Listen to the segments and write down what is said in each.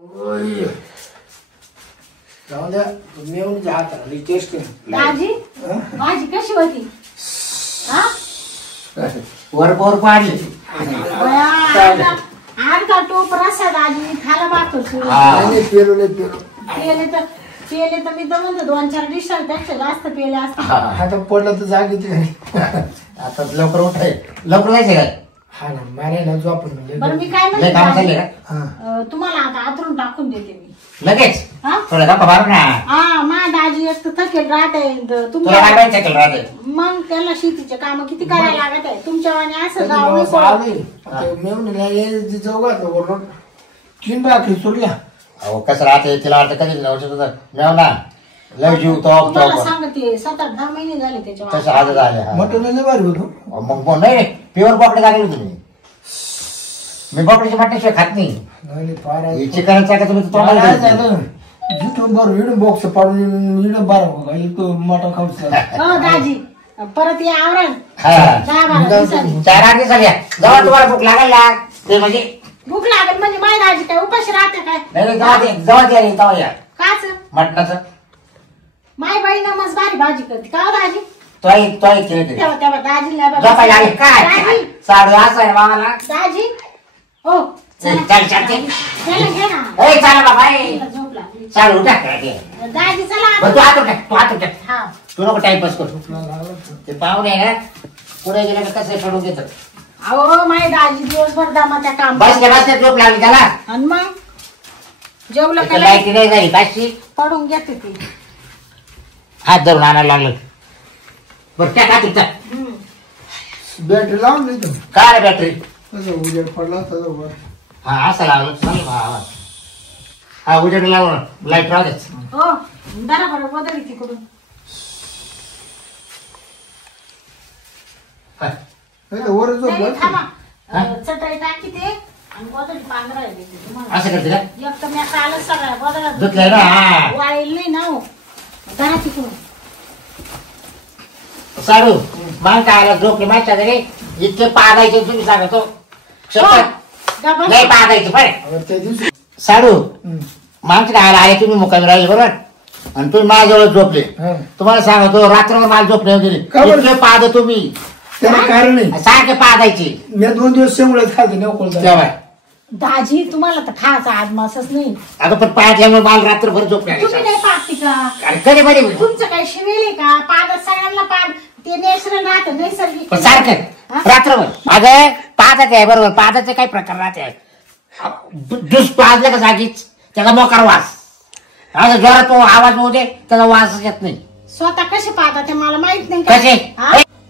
ओय जाऊ द्या मेवणी जात आली टेस्ट भाजी भाजी कशी होती हा वर पाडली अर्धा टोप रसा दाजी खाला बाकर नाही पेलो पेले तर मी तर म्हणतो 2-4 डिशांपेक्षा जास्त पेले असते आता पडलं तर जाग येते आता लवकर उठाय लवकर जायचं काय हा ना मला ना जो आपण बरं मी काय म्हणते तुम्हाला आता आतरून टाकून देते मी लगेच हा थोडं गप्पा मारू ना हा मा दाजी एक तर थकेल राहते तुला काय पाहिजे थकेल राहते मग त्याला शेतीचे काम किती करायला लागत आहे तुमच्या वाणी असं गाव मेवणी जाऊ का 3 भाकरी सोडल्या अहो कसं राहते तिला वाटतं कधी मिळव ना लय जीव तो सांगते 7-8-10 महिने झाले त्याच्या तसं आज झाले मटन नाही भारी होतो मग नाही प्युअर बोकडे लागले तुम्ही मी बोकड्याची मटणाशिवाय खात नाही चिकनचा का तुम्ही तोंडाला जिथून बरं विडून बॉक्स पाडून विडून बारा मटन खाऊ हो दाजी परत या आवरण 4-8 दिवस झाल्या जेव्हा तुम्हाला भूक लागेल ना ते म्हणजे भूक लागेल म्हणजे माझी दाजी काय उपाशी राहते काय नाही जेव्हा या काच मटणाचं माय बाई नमस भारी भाजी करते का हो दाजी तो केलं तेव्हा दाजीला काय साडू असं आहे मामाला दाजी हो चल चला घे ना ए चला बाबा झोप लागली साडू उठा दाजी चला तू हात उठा हा तू नको टाइमपास करू ते पाहुणे आहे ना पुढे गेलं का कसं सोडून घेत अहो माय दाजी दिवसभर दामाच्या काम बसल्या झोप लागली त्याला आणि मग जेवलं का लाईटी नाही झाली काशी पडून घेते ती हात धरून आणायला लागलं बरं त्या खात बॅटरी लावून नाही काय रे बॅटरी उजेड पडला तर हा असं लावलं चालेल आवाज हा उजेड लावून लाईट राहू द्याच हो बरोबर बदली तिकडून वर थांबा चटई टाकी ते आणि बदली पांढरा आहे असं करते का एक तर मी आता आलं सगळ्या बदला धुतलंय ना हा वाईल नाही ना हो जरा तिकडून साडू मग काय आला झोपले माझ्या घरी इतके पाहायचे तुम्ही सांगतो नाही पाहायचे पण साडू मागच्या काय आले तुम्ही मुकामी राहिले बरोबर आणि तुम्ही माझ्याजवळ झोपले तुम्हाला सांगतो रात्रभर मला झोपले वगैरे पाहतो तुम्ही त्याला कारण नाही सारखे पाहायचे मी 2 दिवस शेंगुळ्यात खाते नाही दाजी तुम्हाला तर खायचा आदमासच नाही अगं पण पाहल्यामुळे मला रात्रभर झोपले तुम्ही नाही पाहते का कधी मध्ये तुमचं काय शिवेल का पाद सगळ्यांना पाद ते नॅचरल राहतं नैसर्गिक सारखं रात्रभर अगं पादाचे आहे बरोबर पादाचे काही प्रकार राहते डुस पाजलं का जागीच त्याचा मोकार वास असं जोरात तो आवाज होऊ दे त्याचा वास येत नाही स्वतः कसे पाहता ते मला माहित नाही कसे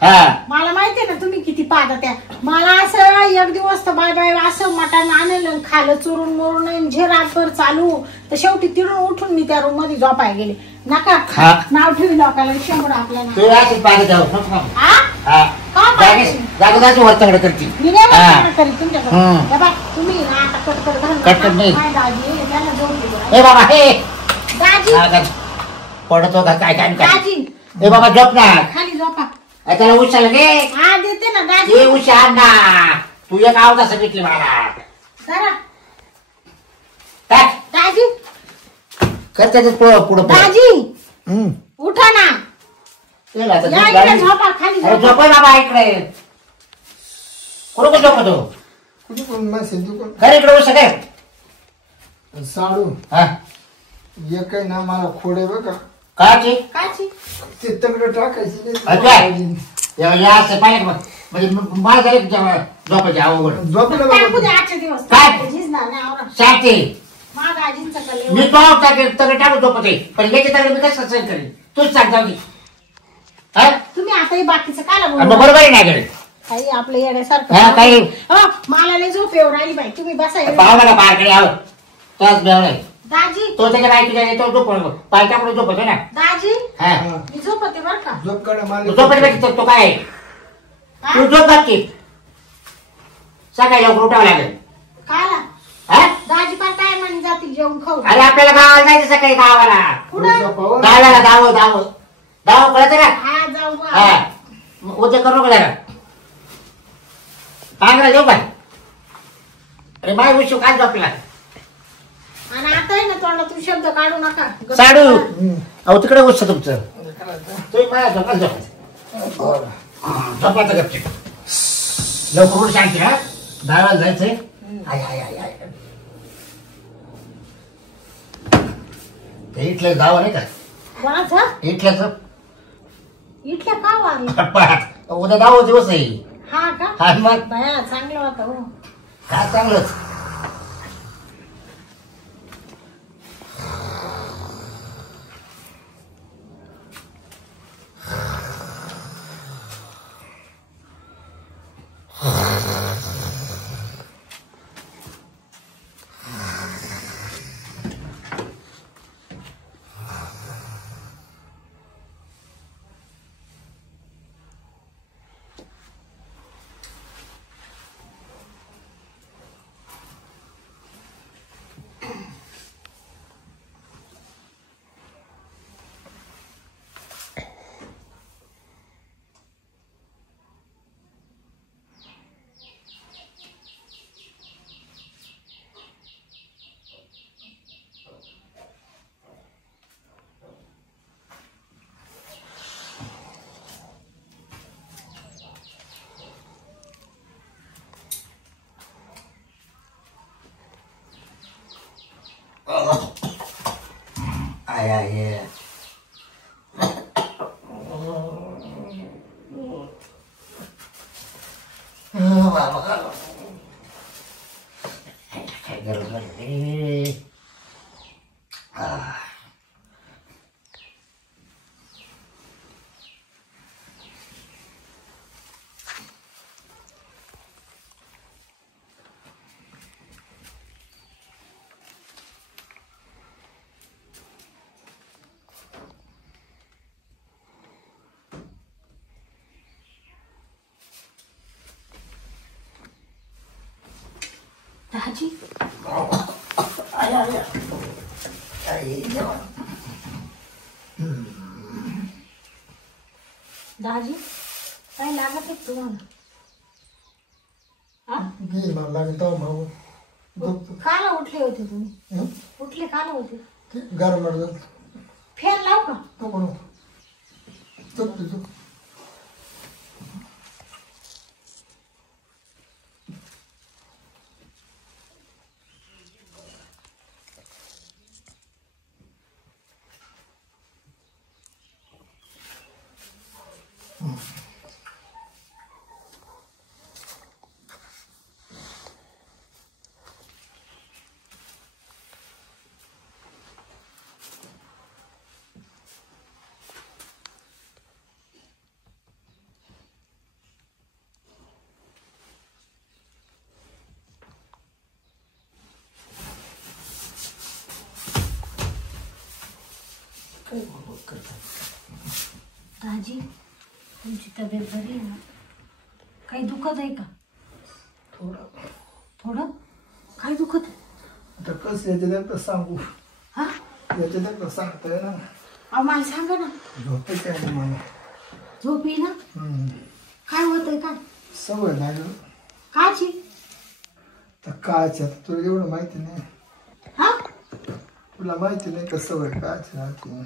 मला माहितीये ना तुम्ही किती पाहता त्या मला असं एक दिवस तर बाय बाय असं मटण आणलं खालं चुरून मोरून जे रातभर चालू तर शेवटी तिळून उठून मी त्या रूम मध्ये झोपाय गेले नका नाव ठेवी लोकांना शंभर आपल्याला वर्तकडे करते मी नाही करीत तुमच्याकडे तुम्ही आता कटकट नाही दाजी बाबा हे दाजी पडतो का काय काय दाजी हे बाबा झोप ना खाली झोपा त्याला उशाल गे हा देते ना दाजी हे उशाल ना तू एक आव कसं भेटली मला जरा काय दाजी करते पुढं दाजी उठा ना झोपा खाली झोप बाबा इकडे कुठं झोपतो खरं इकडे उशा काय साडू हा एक काही ना मला खोडे बघा काची ते तगडं टाकायची म्हणजे मला झाले झोपायची अवघड मी तगड टाकून झोपते पण याची तगड मी कसं सहन करेन तूच सांग जाऊ तुम्ही आता बाकीचं काय बरोबर आहे ना कडे काही आपलं येण्यासारखं काही मला नाही झोप येऊ राहिली बाई तुम्ही बसा पाहुण्याला बाहेरकडे यावं तोच बेवलाय दाजी तो त्याच्या बायकोच्या तो झोपतो पाय टाकून झोपतो ना दाजी मी झोपते बर का झोपत तो काय तू झोप की सकाळी लवकर उठावं लागेल काला दाजी पण काय म्हणे जातील जेवण खाऊ अरे आपल्याला गावाला जायचं सकाळी गावाला गावाला दाव कळत ना हा जाऊ उद्या करू का जरा पांघरा जाऊ काय अरे माय उशी काय झोपला आणि आता आहे ना तोंडातून शब्द काढू नका. साडू अहो तिकडे बसतो तुमचं तुम्ही माझ्या झोपात झोपाचं गपचे लवकर शांती ना 10 वाजता जायचंय. आय आय आय आय ते इथलं गाव नाही का इथल्याच इथल्या का वारलं उद्या 10 दिवस आहे. हा का हा मग बाया चांगलं होतं हो. काय चांगलंच आय आय काय गरज नाही. दाजी दाजी काय लागत आहे तुम्हाला? काला उठले होते तुम्ही? उठले काला होते? फॅन लाव का? दाजी तुमची तब्येत बरी आहे ना? काही दुखत आहे का? थोडं काय दुखत आहे? आता कसं याच्यात सांगू? हा याच्यात सांगताय ना. अहो मला सांगा ना. झोप काय मला? झोप ये ना? काय होतंय काय? सवय लागली. काची? तर कायची आता तुला एवढं माहिती नाही. हा तुला माहिती नाही का सवय कायची राहते.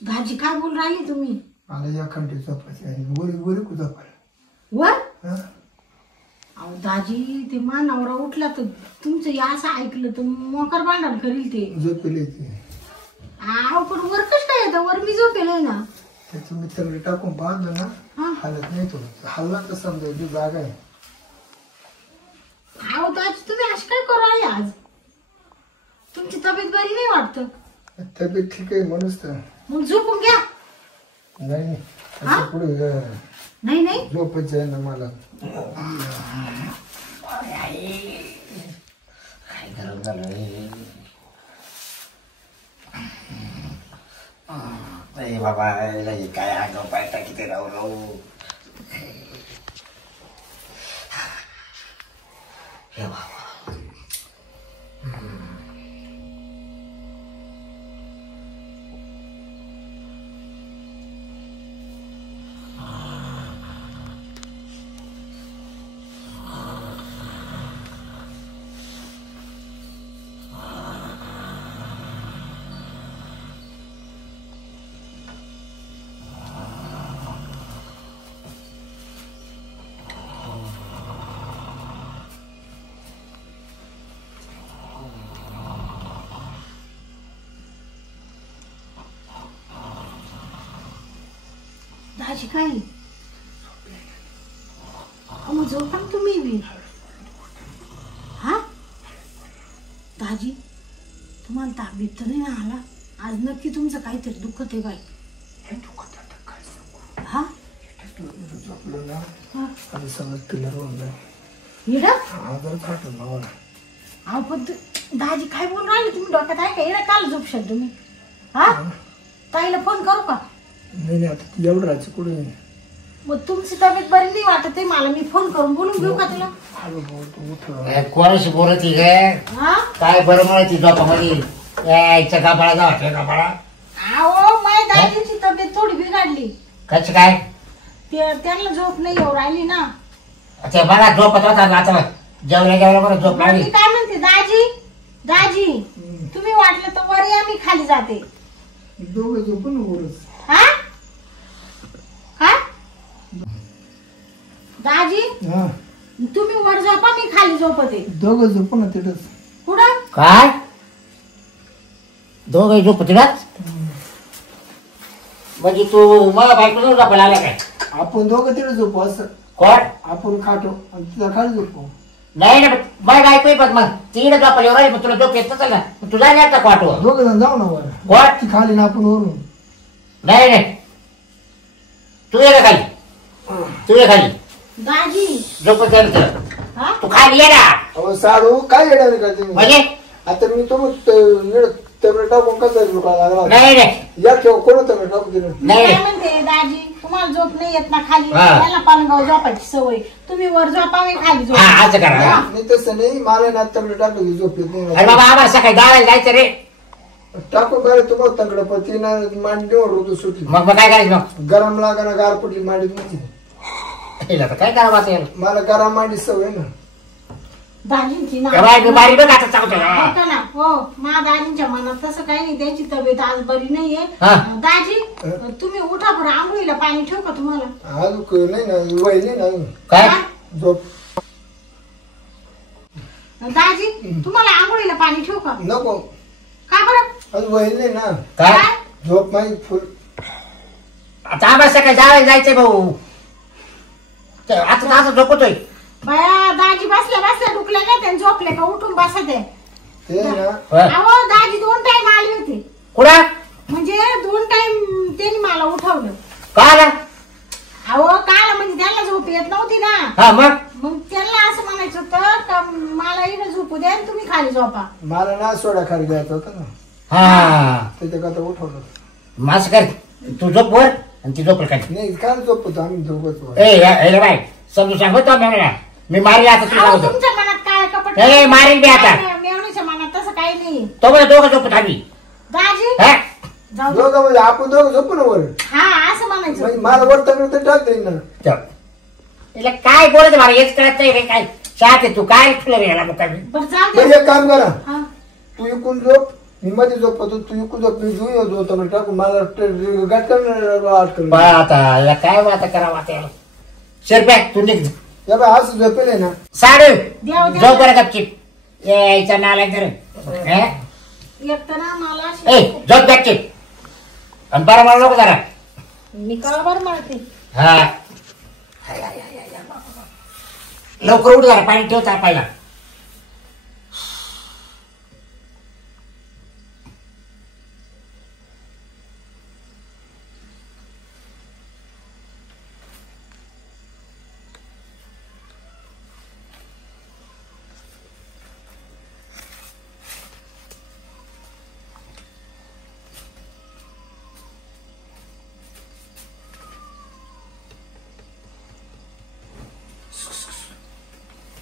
दाजी काय बोल राहिले तुम्ही? मला या खंडी झोपायची आणि गोरी गोरी ku झोपायला. वर अहो दाजी ते मानावरा उठला तर तुमचं या असं ऐकलं तर मोकर भांडण करील ते. झोपेल ते. अहो पण वर कसं काय येतं? वर मी झोपेल ना. त्याचं मित्रांनी टाकून बांधलं ना हालत नाही तो. हल्ला तर समजा जी जागा आहे. अहो दाजी तुम्ही असं काय करू राहिले आज? तुमची तब्येत बरी नाही वाटतं? तब्येत ठीक आहे म्हणूनच तर. मग झोपून घ्या. नाही असं पुढे नाही नाही झोपच आहे ना मला. काय गरम झालं बाबा काय अंगाव पाय टाकी ते राहू राहू. हे बाबा दाजी काय मग झोपा ना तुम्ही बी. हा दाजी तुम्हाला ताबीत तर नाही ना आला? आज नक्की तुमचं काहीतरी दुःख ते काय? हा झोपलं ना आणि सगळं क्लिअर होऊन जाईल. येडा आजार फाटून मला. अहो पण दाजी काय बोलून राहिले तुम्ही? डोक्यात आहे का? येडा काल झोपशाल तुम्ही? हा ताईला फोन करू का? नाही आता एवढं राहायचं कुठे. मग तुमची तब्येत बरी नाही वाटत आहे मला, मी फोन करून बोलून घेऊ का तिला? कोणाशी बोलत काय बरं म्हणत झोपामध्ये यायचं गाबाळा जावा गाबाळा. अहो माझ्या दाजीची तब्येत थोडी बिघडली. कशी काय? त्यांना झोप नाही येऊ राहिली ना. ते बघा झोपत होता आता जेवल्या बरं झोप लागली. मी काय म्हणते दाजी तुम्ही वाटलं तर वर या, मी खाली जाते. दोघं झोपून वरच. हा काय दाजी तुम्ही वर झोपा, मी खाली झोपते. दोघं झोपून ना तिथंच. कुठं काय दोघं झोपत म्हणजे तू मला बायको झोपायला आला काय? आपण दोघं तिथे झोपू असं. कोण? आपण खाटो आणि तिला खाली झोपू. नाही ना मला बायको पण मग तिकडे झोपायला राहील मग तुला झोप येत नसेल ना तुला नाही आता वाटव. दोघं जण जाऊ ना वर. कोण? ती खाली ना आपण वरून. नाही तू ये खाली, तू ये खाली दाजी झोपत हा तू खाली ये ना. अहो साडू काय येणार का तुम्ही? म्हणजे आता मी तो तबले टाकून कसं दुकान लागला. नाही या ठेव कोण तबले टाकू दिलं. नाही काय म्हणते दाजी तुम्हाला झोप नाही येत ना खाली? हा. त्याला पानगाव झोपायची सवय. तुम्ही वर झोपा, मी खाली हा झोपा. असं करा. नाही तसं नाही मला ना तबले टाकलं झोप येत अरे नाही. बाबा आम्हाला सकाळी दाराला जायचं रे. टाकू बरं तुम्हाला तंगड पती ना मांडीवर होतो सुटली. मग काय करायचं मग? गरम लागा गार पडली मांडीत नाही. हिला तर काय करावं आता याला? मला गरम मांडी सवय ना. दाजींची ना बारी बघ आता चालतो होतं ना. हो माझ्या दाजींच्या मनात तसं काही नाही. त्यांची तब्येत आज बरी नाहीये. हा. दाजी तुम्ही उठा बरं, आंघोळीला पाणी ठेवू का तुम्हाला? अजून नाही ना वय नाही ना काय? झोप. दाजी तुम्हाला आंघोळीला पाणी ठेवू का? नको का बरं? अजून वय नाही ना. काय झोप माझी फुल. आता आम्हाला सकाळी जायला जायचंय भाऊ. आता असं झोपतोय. बाया दाजी बसल्या बसल्या डुकल्या नाही त्यांनी झोपले का उठून बसा ते. ते ना अहो दाजी 2 टाइम आले होते. कुठं? म्हणजे 2 टाइम त्यांनी मला उठवलं. काय? अहो काल म्हणजे त्यांना झोप येत नव्हती ना. हा मग त्यांना असं म्हणायचं होतं का मला इकडे झोपू द्या आणि तुम्ही खाली झोपा. मला ना सोडा खाली घ्यायचा होता ना. हा त्याच्याकरता उठवलं. मास कर तू झोप वर आणि ती झोप काय? नाही काय झोपतो आम्ही दोघंच. ए बाय समजून सांगतो मला मी मारेल आता तुला अहो, होतो. तुमच्या मनात काय कपट? ए, मारीन मी आता. मेवणीच्या मनात तसं काही नाही. तो मला दोघं झोपत आम्ही. दाजी हा? जाऊ दे. दोघं म्हणजे आपण दोघं झोपू ना वर. हा असं म्हणायचं. म्हणजे मला वर तंगड तर टाक देईन ना. चल. तिला काय बोलत मला हेच कळत नाही रे काय शात आहे तू काय तुला याला मुकामी. बरं जाऊ बरं दे. एक काम करा. हा. तू इकून झोप मी मध्ये झोपतो. तू इकून झोप मी जुई होतो तंगड टाकून मला गाठकर आठ कर. आता याला काय आता करावं आता याला. शेरप्या तू निघ. या बाय असं झोपेल आहे ना. साडू देव देव. झोप बरं गपचिप यायचा नाला तर एक तर ना मला ए झोप गपचिप आणि बरं मला नको जरा. मी कळा बरं मारते. हा लवकर उठ जरा पाणी ठेवता पाहिला.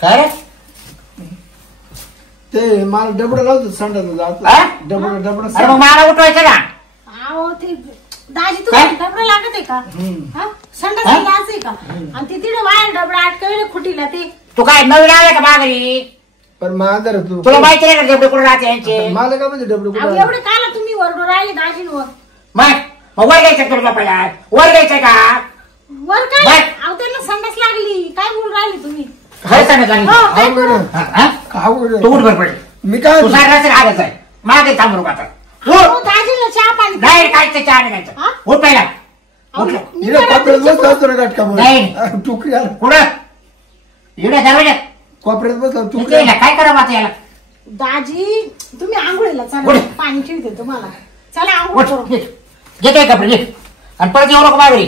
काय रे? ते मला डबडं लावतो संडास जात. हा? डबडं अरे मग डबडं मला उठवायचं ना. अहो ते दाजी काय? तुम्हाला डबडं लागत आहे का? हा संडास हा? लागायचंय का? आणि ते तिथे वायर डबडं अटकवले खुटीला ते. तू काय नवीन आलाय का माघारी? पण माझं तू तुला माहिती नाही का डबडे कुठे राहते यांचे? मला काय म्हणजे डबडं अहो कुठं एवढे काला तुम्ही वरडू राहिले दाजींवर. मग वर घ्यायचं तुला पहिला वर घ्यायचंय का? वर काय? बाय. अहो त्यांना संडास लागली. काय बोलू राहिले तुम्ही? खरं सांगा सांगितलं. हो, काय अवघड करू? आहे. हा, हा? अवघड आहे. तू उठ बरं पडे. मी काय तू सांगायचं आगायचं आहे मागे थांबू नको आता. अहो, दाजीला चहा पाणी. नाही काय ते चहा नाही हा? घ्यायचं. उठ पहिला हिला कोपऱ्यात बसला होतो ना गाठका टुकड्या पुढं एवढ्या दरवाज्यात कोपऱ्यात बसला तुकडे काय करा आता याला दाजी तुम्ही आंघोळीला उठ. चला पाणी ठेवते तुम्हाला चला आंघोळ करू. घेते कपडे घे आणि परत येऊ नको बाहेर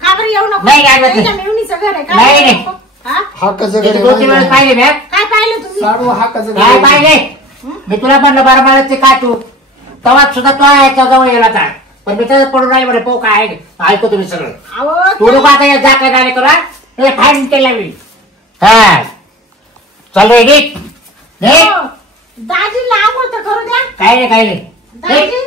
का बरं येऊ नको नाही, नाही, नाही. त्यांच्या मेहुणीचं घर आहे का नाही, नाही. नको? हा? हाकाचं ते दोन तीन वेळेस पाहिले मी काय पाहिलं तुम्ही साडू हाकाचं काय पाहिले मी तुला म्हणलं बरं मला ते काटू तवाच सुद्धा तो याच्या जवळ गेला होता पण मी तर पडून राहिले बरं पाहू काय आहे. ऐकू तुम्ही सगळं अहो तू नको आता या जाकड्या गाणे करा हे फाईन केला मी हा चालू आहे नीट हो. दाजीला आंघोळ तर करू द्या काय नाही काय नाही दाजी